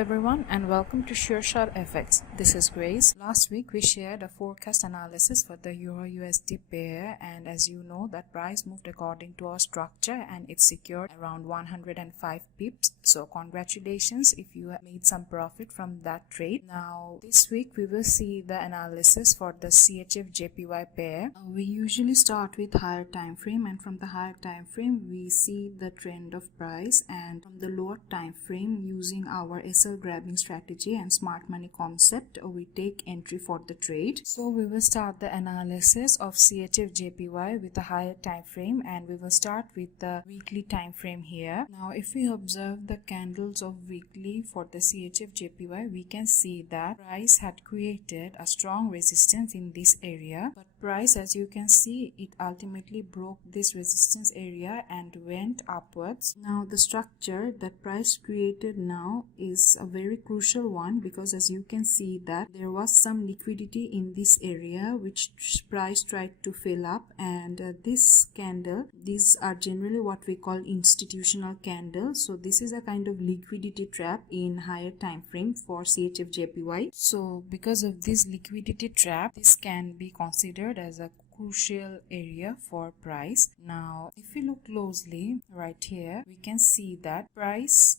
everyone and welcome to SureShotFX. This is Grace. Last week we shared a forecast analysis for the Euro USD pair, and as you know that price moved according to our structure and it secured around 105 pips. So congratulations if you have made some profit from that trade. Now this week we will see the analysis for the CHFJPY pair. We usually start with higher time frame, and from the higher time frame we see the trend of price, and from the lower time frame using our SL grabbing strategy and smart money concept we take entry for the trade. So we will start the analysis of CHFJPY with a higher time frame, and we will start with the weekly time frame here. Now if we observe the candles of weekly for the CHFJPY, we can see that price had created a strong resistance in this area, but price, as you can see, it ultimately broke this resistance area and went upwards. Now the structure that price created now is a very crucial one, because as you can see that there was some liquidity in this area which price tried to fill up, and this candle, these are generally what we call institutional candles. So this is a kind of liquidity trap in higher time frame for CHFJPY. So because of this liquidity trap, this can be considered as a crucial area for price. Now if we look closely right here, we can see that price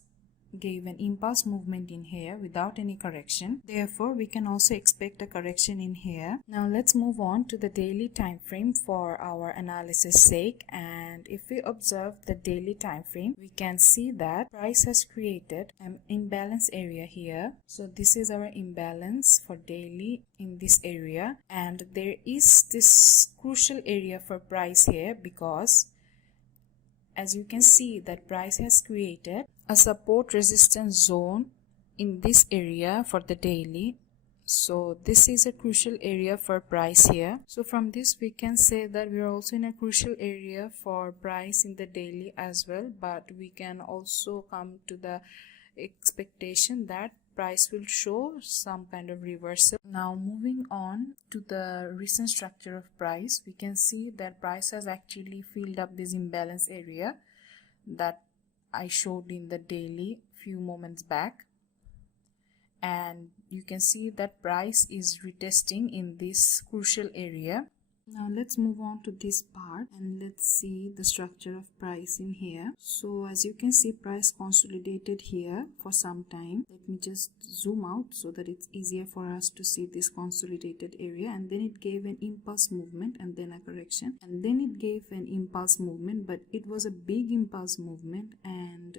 gave an impulse movement in here without any correction. Therefore we can also expect a correction in here. Now let's move on to the daily time frame for our analysis sake, and if we observe the daily time frame, we can see that price has created an imbalance area here. So this is our imbalance for daily in this area, and there is this crucial area for price here, because as you can see that price has created a support resistance zone in this area for the daily. So this is a crucial area for price here. So from this we can say that we are also in a crucial area for price in the daily as well, but we can also come to the expectation that price will show some kind of reversal. Now moving on to the recent structure of price, we can see that price has actually filled up this imbalance area that I showed in the daily few moments back, and you can see that price is retesting in this crucial area. Now let's move on to this part and let's see the structure of price in here. So as you can see, price consolidated here for some time. Let me just zoom out so that it's easier for us to see this consolidated area, and then it gave an impulse movement and then a correction, and then it gave an impulse movement, but it was a big impulse movement, and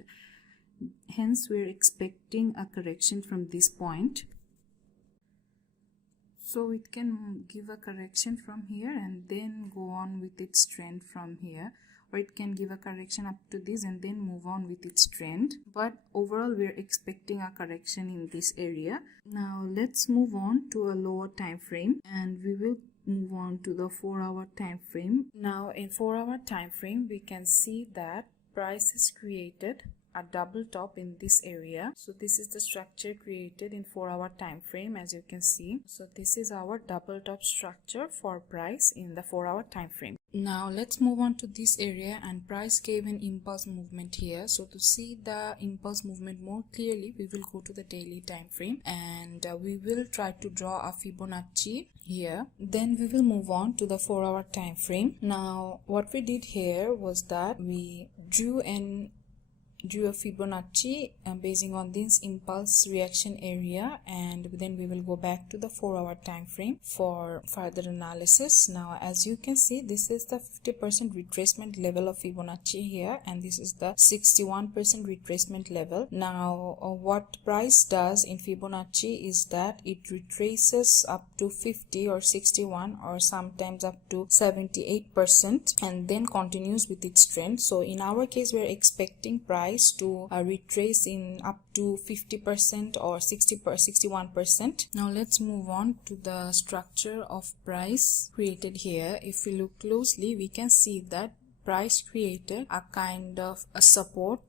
hence we're expecting a correction from this point. So it can give a correction from here and then go on with its trend from here, or it can give a correction up to this and then move on with its trend. But overall we're expecting a correction in this area. Now let's move on to a lower time frame, and we will move on to the 4-hour time frame. Now in 4-hour time frame we can see that price has created a double top in this area. So this is the structure created in 4-hour time frame, as you can see. So this is our double top structure for price in the 4-hour time frame. Now let's move on to this area, and price gave an impulse movement here. So to see the impulse movement more clearly, we will go to the daily time frame, and we will try to draw a Fibonacci here. Then we will move on to the 4-hour time frame. Now what we did here was that we drew a Fibonacci basing on this impulse reaction area, and then we will go back to the 4-hour time frame for further analysis. Now as you can see, this is the 50% retracement level of Fibonacci here, and this is the 61% retracement level. Now what price does in Fibonacci is that it retraces up to 50 or 61 or sometimes up to 78% and then continues with its trend. So in our case we are expecting price to retrace in up to 50% or 61%. Now let's move on to the structure of price created here. If we look closely, we can see that price created a kind of a support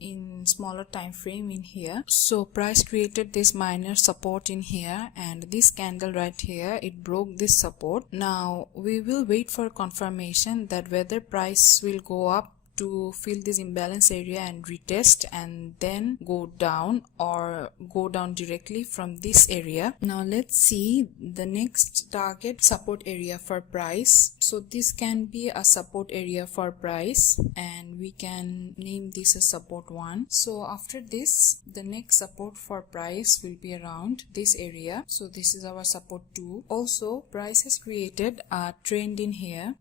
in smaller time frame in here. So price created this minor support in here, and this candle right here, it broke this support. Now we will wait for confirmation that whether price will go up to fill this imbalance area and retest and then go down or go down directly from this area. Now let's see the next target support area for price. So this can be a support area for price and we can name this as support 1. So after this, the next support for price will be around this area. So this is our support 2. Also, price has created a trend in here.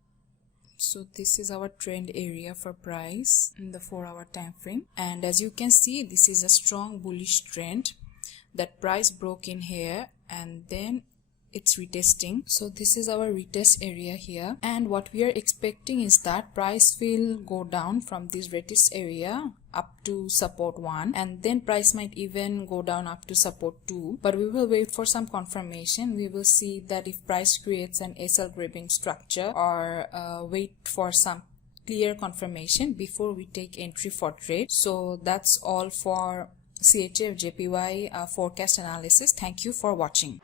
So this is our trend area for price in the 4-hour time frame, and as you can see, this is a strong bullish trend that price broke in here and then it's retesting. So this is our retest area here, and what we are expecting is that price will go down from this retest area up to support 1, and then price might even go down up to support 2, but we will wait for some confirmation. We will see that if price creates an SL grabbing structure or wait for some clear confirmation before we take entry for trade. So that's all for CHFJPY forecast analysis. Thank you for watching.